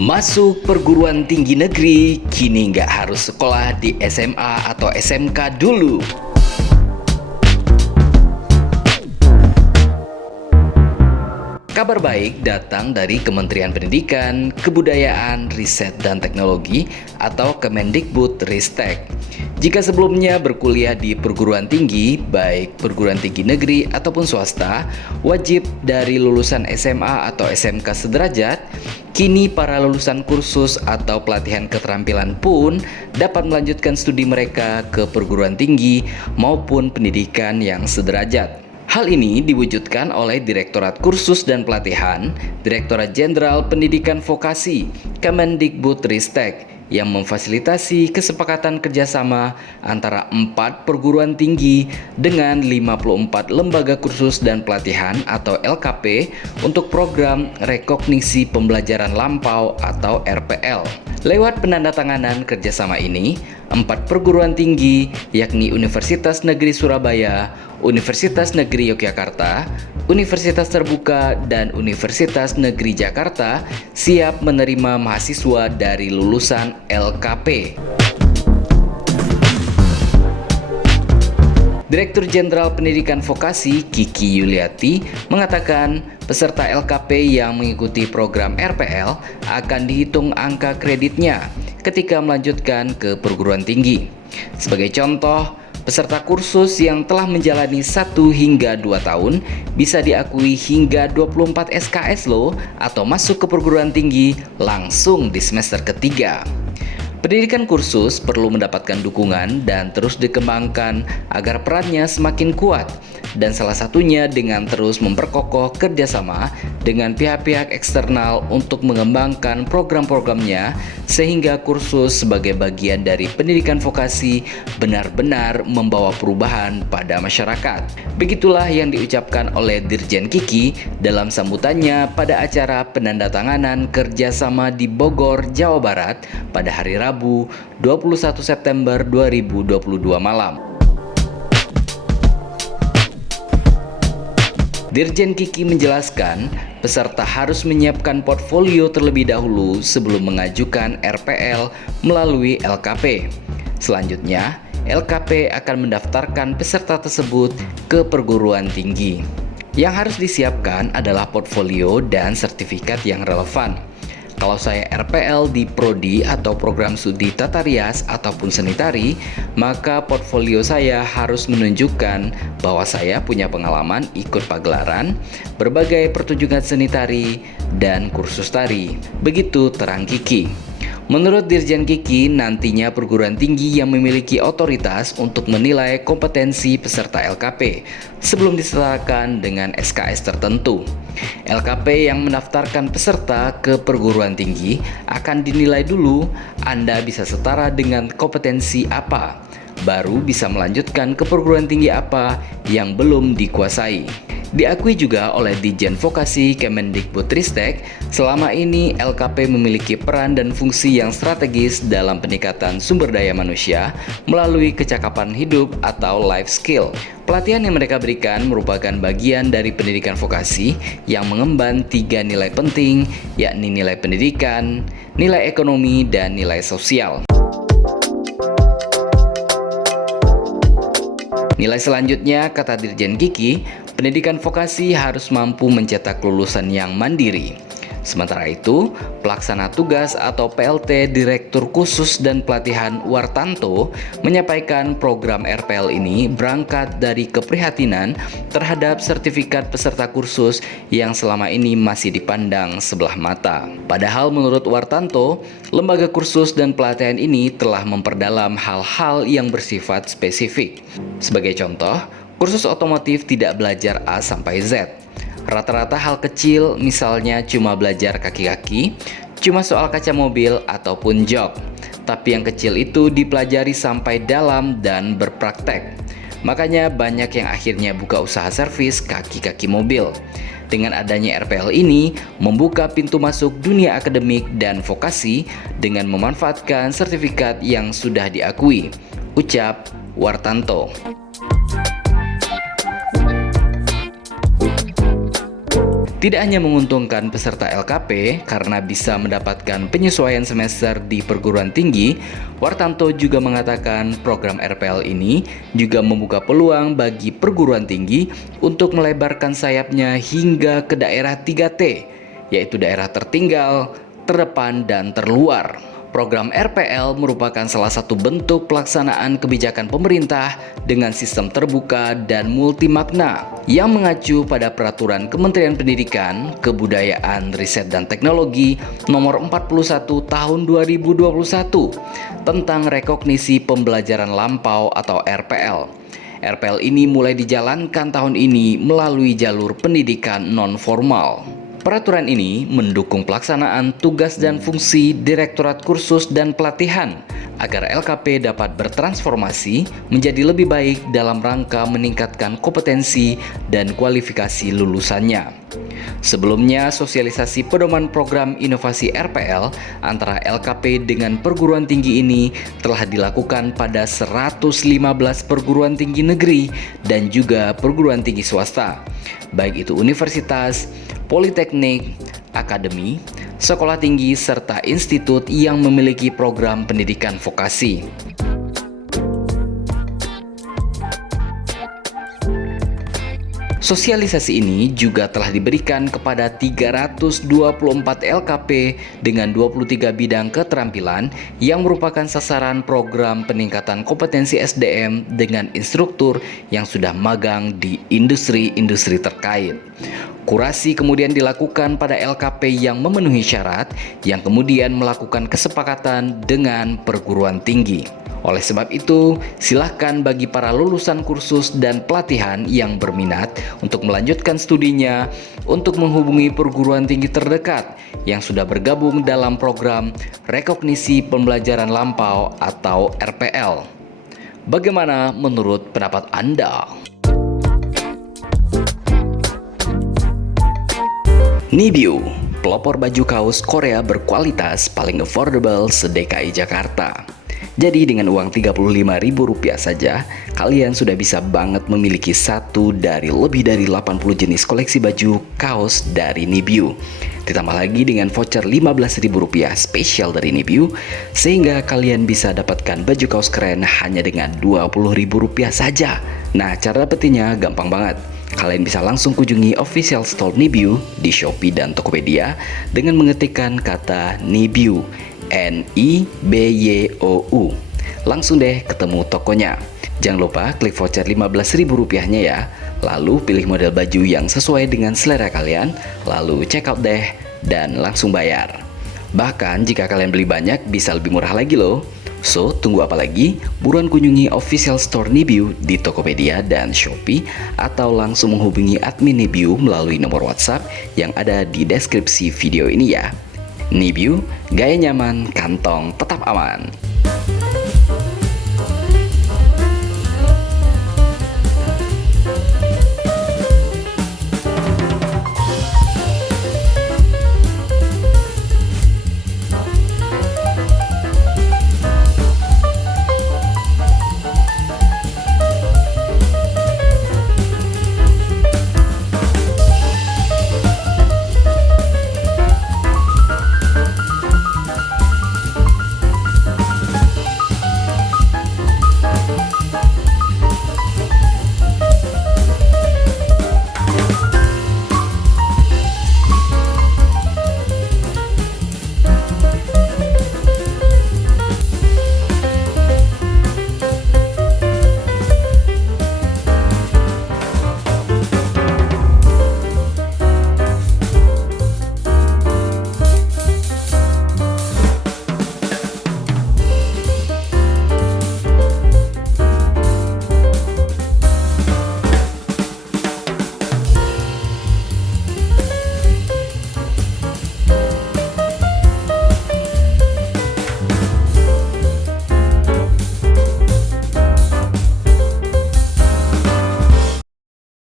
Masuk perguruan tinggi negeri, kini nggak harus sekolah di SMA atau SMK dulu. Kabar baik datang dari Kementerian Pendidikan, Kebudayaan, Riset dan Teknologi atau Kemendikbudristek. Jika sebelumnya berkuliah di perguruan tinggi, baik perguruan tinggi negeri ataupun swasta, wajib dari lulusan SMA atau SMK sederajat, kini para lulusan kursus atau pelatihan keterampilan pun dapat melanjutkan studi mereka ke perguruan tinggi maupun pendidikan yang sederajat. Hal ini diwujudkan oleh Direktorat Kursus dan Pelatihan, Direktorat Jenderal Pendidikan Vokasi, Kemendikbudristek, yang memfasilitasi kesepakatan kerjasama antara 4 perguruan tinggi dengan 54 lembaga kursus dan pelatihan atau LKP untuk program Rekognisi Pembelajaran Lampau atau RPL. Lewat penandatanganan kerjasama ini, 4 perguruan tinggi yakni Universitas Negeri Surabaya, Universitas Negeri Yogyakarta, Universitas Terbuka, dan Universitas Negeri Jakarta siap menerima mahasiswa dari lulusan LKP. Direktur Jenderal Pendidikan Vokasi Kiki Yuliati mengatakan peserta LKP yang mengikuti program RPL akan dihitung angka kreditnya ketika melanjutkan ke perguruan tinggi. Sebagai contoh, peserta kursus yang telah menjalani 1 hingga 2 tahun bisa diakui hingga 24 SKS loh atau masuk ke perguruan tinggi langsung di semester ketiga. Pendidikan kursus perlu mendapatkan dukungan dan terus dikembangkan agar perannya semakin kuat, dan salah satunya dengan terus memperkokoh kerjasama dengan pihak-pihak eksternal untuk mengembangkan program-programnya sehingga kursus sebagai bagian dari pendidikan vokasi benar-benar membawa perubahan pada masyarakat. Begitulah yang diucapkan oleh Dirjen Kiki dalam sambutannya pada acara penandatanganan kerjasama di Bogor, Jawa Barat pada hari Rabu 21 September 2022 malam. Dirjen Kiki menjelaskan, peserta harus menyiapkan portfolio terlebih dahulu sebelum mengajukan RPL melalui LKP. Selanjutnya, LKP akan mendaftarkan peserta tersebut ke perguruan tinggi. Yang harus disiapkan adalah portfolio dan sertifikat yang relevan. Kalau saya RPL di Prodi atau program studi Tata Rias ataupun Senitari, maka portfolio saya harus menunjukkan bahwa saya punya pengalaman ikut pagelaran, berbagai pertunjukan seni tari, dan kursus tari. Begitu terang Kiki. Menurut Dirjen Kiki, nantinya perguruan tinggi yang memiliki otoritas untuk menilai kompetensi peserta LKP sebelum diserahkan dengan SKS tertentu. LKP yang mendaftarkan peserta ke perguruan tinggi akan dinilai dulu Anda bisa setara dengan kompetensi apa, baru bisa melanjutkan ke perguruan tinggi apa yang belum dikuasai. Diakui juga oleh Ditjen Vokasi Kemendikbudristek, selama ini LKP memiliki peran dan fungsi yang strategis dalam peningkatan sumber daya manusia melalui kecakapan hidup atau life skill. Pelatihan yang mereka berikan merupakan bagian dari pendidikan vokasi yang mengemban 3 nilai penting, yakni nilai pendidikan, nilai ekonomi, dan nilai sosial. Nilai selanjutnya, kata Dirjen Kiki, pendidikan vokasi harus mampu mencetak lulusan yang mandiri. Sementara itu, pelaksana tugas atau PLT Direktur Khusus dan Pelatihan Wartanto menyampaikan program RPL ini berangkat dari keprihatinan terhadap sertifikat peserta kursus yang selama ini masih dipandang sebelah mata. Padahal menurut Wartanto, lembaga kursus dan pelatihan ini telah memperdalam hal-hal yang bersifat spesifik. Sebagai contoh, kursus otomotif tidak belajar A sampai Z. Rata-rata hal kecil, misalnya cuma belajar kaki-kaki, cuma soal kaca mobil ataupun jok. Tapi yang kecil itu dipelajari sampai dalam dan berpraktek. Makanya banyak yang akhirnya buka usaha servis kaki-kaki mobil. Dengan adanya RPL ini, membuka pintu masuk dunia akademik dan vokasi dengan memanfaatkan sertifikat yang sudah diakui. Ucap Wartanto. Tidak hanya menguntungkan peserta LKP karena bisa mendapatkan penyesuaian semester di perguruan tinggi, Wartanto juga mengatakan program RPL ini juga membuka peluang bagi perguruan tinggi untuk melebarkan sayapnya hingga ke daerah 3T, yaitu daerah tertinggal, terdepan, dan terluar. Program RPL merupakan salah satu bentuk pelaksanaan kebijakan pemerintah dengan sistem terbuka dan multimakna yang mengacu pada Peraturan Kementerian Pendidikan, Kebudayaan, Riset dan Teknologi Nomor 41 Tahun 2021 tentang Rekognisi Pembelajaran Lampau atau RPL. RPL ini mulai dijalankan tahun ini melalui jalur pendidikan non-formal. Peraturan ini mendukung pelaksanaan tugas dan fungsi Direktorat Kursus dan Pelatihan agar LKP dapat bertransformasi menjadi lebih baik dalam rangka meningkatkan kompetensi dan kualifikasi lulusannya. Sebelumnya, sosialisasi pedoman program inovasi RPL antara LKP dengan perguruan tinggi ini telah dilakukan pada 115 perguruan tinggi negeri dan juga perguruan tinggi swasta, baik itu universitas, politeknik, akademi, sekolah tinggi, serta institut yang memiliki program pendidikan vokasi. Sosialisasi ini juga telah diberikan kepada 324 LKP dengan 23 bidang keterampilan yang merupakan sasaran program peningkatan kompetensi SDM dengan instruktur yang sudah magang di industri-industri terkait. Kurasi kemudian dilakukan pada LKP yang memenuhi syarat yang kemudian melakukan kesepakatan dengan perguruan tinggi. Oleh sebab itu, silahkan bagi para lulusan kursus dan pelatihan yang berminat untuk melanjutkan studinya untuk menghubungi perguruan tinggi terdekat yang sudah bergabung dalam program Rekognisi Pembelajaran Lampau atau RPL. Bagaimana menurut pendapat Anda? Nibiu, pelopor baju kaos Korea berkualitas paling affordable se-DKI Jakarta. Jadi dengan uang Rp35.000 saja, kalian sudah bisa banget memiliki satu dari lebih dari 80 jenis koleksi baju kaos dari Nibiu. Ditambah lagi dengan voucher Rp15.000 spesial dari Nibiu, sehingga kalian bisa dapatkan baju kaos keren hanya dengan Rp20.000 saja. Nah, cara dapetinnya gampang banget. Kalian bisa langsung kunjungi official store Nibiu di Shopee dan Tokopedia dengan mengetikkan kata Nibiu, NIBYOU. Langsung deh ketemu tokonya. Jangan lupa klik voucher Rp15.000-nya ya. Lalu pilih model baju yang sesuai dengan selera kalian, lalu check out deh dan langsung bayar. Bahkan jika kalian beli banyak bisa lebih murah lagi loh. So, tunggu apa lagi? Buruan kunjungi official store Nibiu di Tokopedia dan Shopee atau langsung menghubungi admin Nibiu melalui nomor WhatsApp yang ada di deskripsi video ini ya. Nibiu, gaya nyaman, kantong tetap aman.